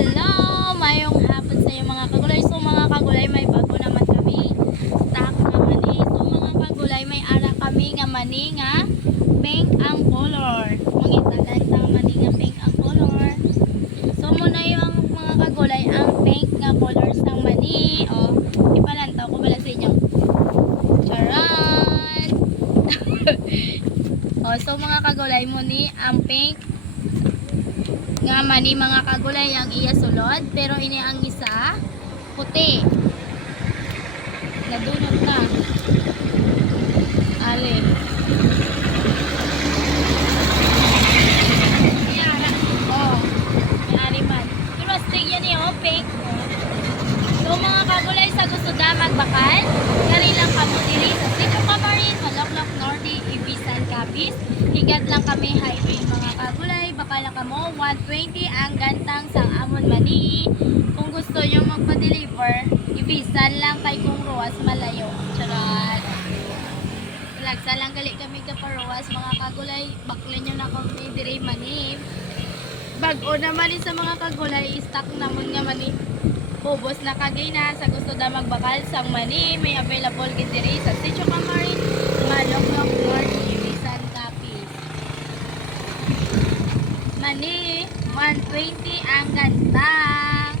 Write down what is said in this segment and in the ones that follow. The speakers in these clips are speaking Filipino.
Hello! Mayong hapon sa iyo mga kagulay. So mga kagulay, may bago naman kami. Stock na mani. So mga kagulay, may ara kami nga mani nga pink ang color. Mangitalan sa mani nga pink ang color. So muna yung mga kagulay, ang pink nga color sa mani. O, ipalantaw ko pala sa inyo. Charan! o, so mga kagulay mo ni ang pink nga mani mga kagulay ang iya sulod pero ini ang isa puti. Nadunod na. Yara. oh man. Yan eh oh oh. so mga kagulay sa gusto da magbakal kari lang kamo diri sa Sitio Camarin Maloklok Norte Ibisan Capiz. Higad lang kami highway mga kagulay bakal lang kamo 120 ang gantang sang amon mani. Kung gusto nyo magpa-deliver ibisan lang kay kung ruwas malayo. Charot. Lagsa lang gali kami ka paruwas mga kagulay baklan nyo na kami diri mani. Bago naman sa mga kagulay stock namon nga mani. Ubos na kagay na sa gusto da magbakal sang mani. May available gid diri sa Sitio Camarin, Maloklok North, Ibisan, Capiz. Mani 120 ang gantang.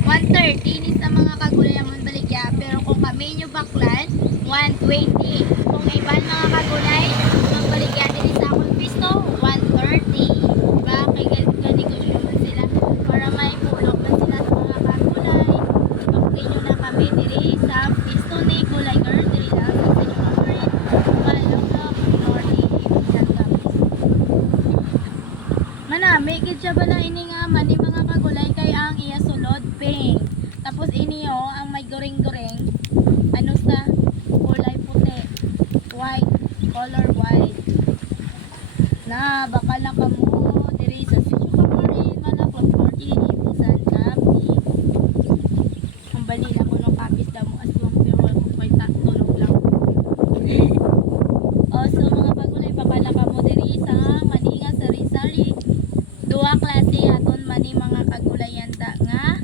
130 ni sa mga kagulay amon baligya pero kung kami nyo baklan 120. Kung iban mga kagulay ang baligya diri sa akong pisto 130. Diba? Kay ganegosyo man sila para may pulong man sila sa mga kagulay. Pagkin nyo na kami diri sa pisto ni Kulay Girl diri lang sa Sitio Camarin, Maloklok, Norte, Ibisan, Capiz. Gid siya ba na ini nga mani mga kagulay kay ang iya sulod pink. Tapos ini oh, ang may goreng-goreng ano sa kulay puti. White, color white. Na baka na kamo diri sa Sitio Camarin, Manaklog, Norte, Ibisan, Capiz. Ang balila ko ng kapis daw mo aswang pero ako kay tatulog lang. o so mga kagulay baka na kamo diri sa maninga sari-sari Duwa klase aton mani mga kagulayan da nga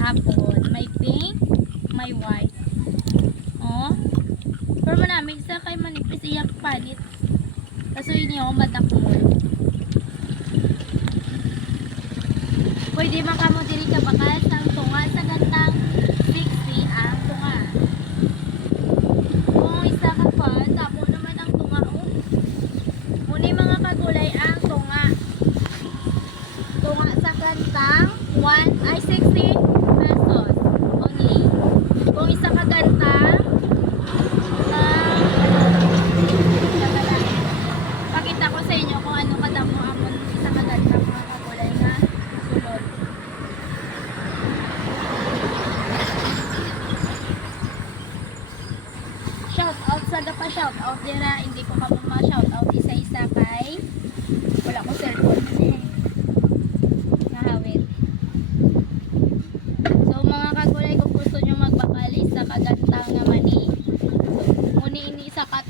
hapon. May pink, white. Oh. Pero manamig sa kay manipis iyak panit. Kaso ini oh madakmol. Pwede man kamo diri ka bakal sang tunga sa gantang 60 ang tunga. Kung isa ka pa, tapo naman ang tunga oh. Muni mga kagulay ang tunga tunga sa kantang 1 ay 60 pesos only. Kung isa ka gantang ah, ano, pakita ko sa inyo kung ano kadamo amon isa ka gantang mga kagulay nga sulod. Shout out sa gapa shout out dira hindi ko kamo ma shout out isa-isa kay wala ko cellphone eh nahawit. So mga kagulay kung gusto nyo magbakali sa kagantang nga mani. Muni ini sa kat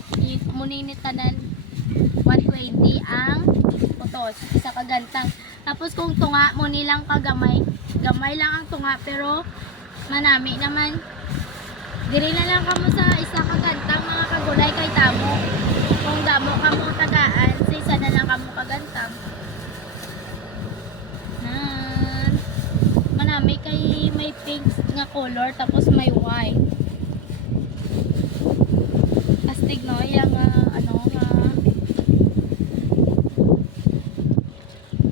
muni ni tanan 120 ang putos isa kagantang. Tapos kung tunga muni lang kagamay. Gamay lang ang tunga pero manami naman. Diri na lang kamo sa isa kagantang mga kagulay kay tamo. Kung damo kamo tagaan, sa isa na lang kamo kagantang. Nan. Manami kay may pink nga color tapos may white. Astig no, yang ah, ano nga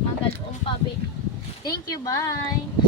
magalong pa. Thank you, bye.